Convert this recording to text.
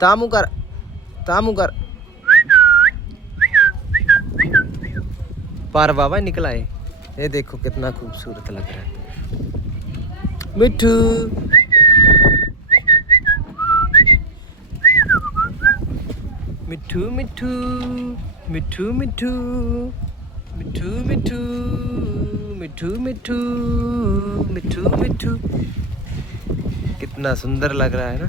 Tamu कर Tamu कर पार बाबा निकला है। ये देखो कितना खूबसूरत लग रहा है। मिट्ठू मिट्ठू मिट्ठू मिट्ठू मिट्ठू मिट्ठू मिट्ठू मिट्ठू मिट्ठू मिट्ठू मिट्ठू कितना सुंदर लग रहा है ना।